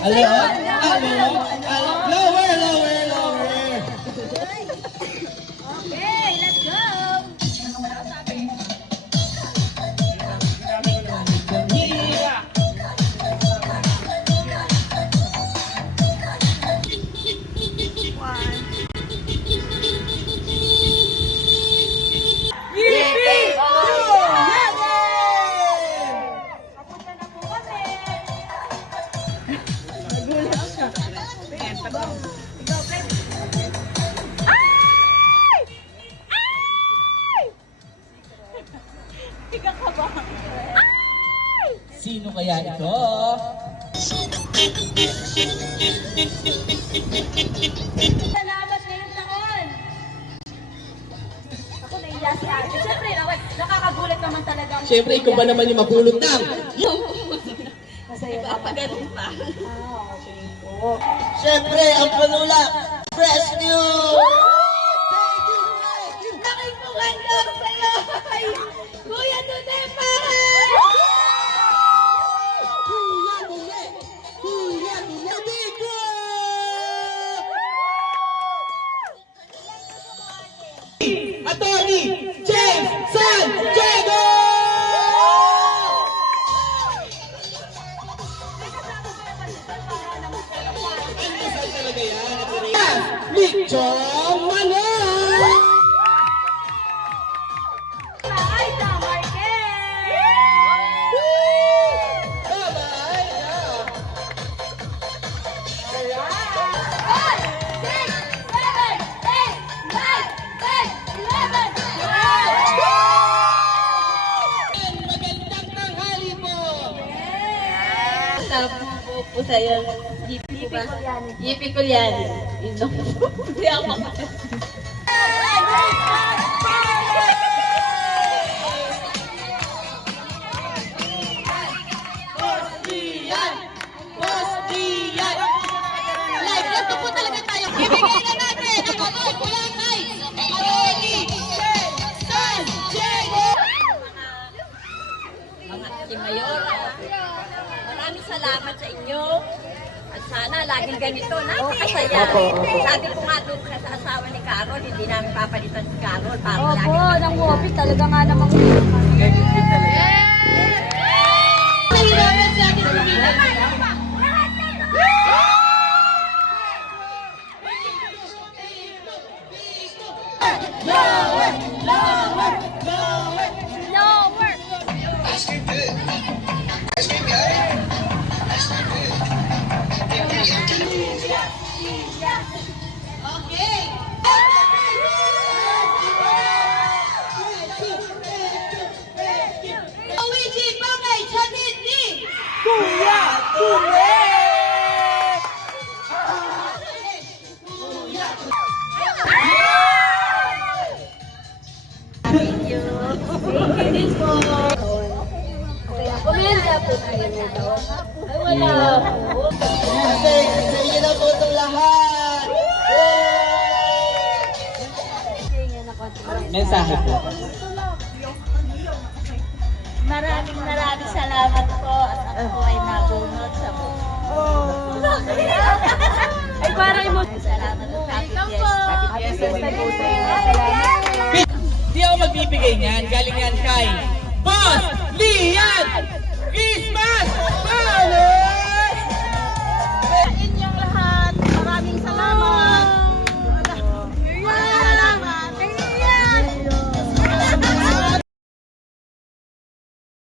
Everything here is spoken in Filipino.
Lower, lower, lower. Okay, let's go! Yippee! Papunta na po kami! Ikaw, Fred. Ay! Ay! Ikaw ka ba? Ay! Sino kaya ito? Salamat ngayong taon! Ako naiya si Ate. Siyempre, nakakagulat naman talaga. Siyempre, ikaw ba naman yung mapulot ng? Masaya pa. Papagaling pa. Okay po. Siyempre, ang panula, fresh news! Laking pugandang sa'yo! Kuya Nunepa! Kuya Nune! Kuya Nune! Biko! Attorney James Santiago! Talaga yan. Lichong Manong! Aida Marquez! Magandang tanghali po! Sabi po sa'yo, Yipi ba? Yipi Kulyani. Hindi ako. Postiyan! Postiyan! Live, ito po talaga tayo. Ibigay na natin ang amoy kulangay. Attorney Santiago! Mga Timayora, maraming salamat sa inyo. At sana laging ganito, napakasaya. Sabi ko nga doon sa asawa ni Carol, hindi namin papalitan si Carol. Para Opo, lagi. ng Wopit talaga nga namang Nahirapan sa akin sumilan. lower! Luigi Bagay, Chanit ni! Kuya! Kuya! Kumenda po tayo nito. Ay, wala po. Kasi sa inyo na po itong lahat! Mensahe po. Maraming salamat po at ako po ay nabunot sa buhay. Ay, parang mo. Salamat at happy Happy birthday po sa inyo. Salamat. Di ako magbibigay niyan. Galing yan kay Boss Lian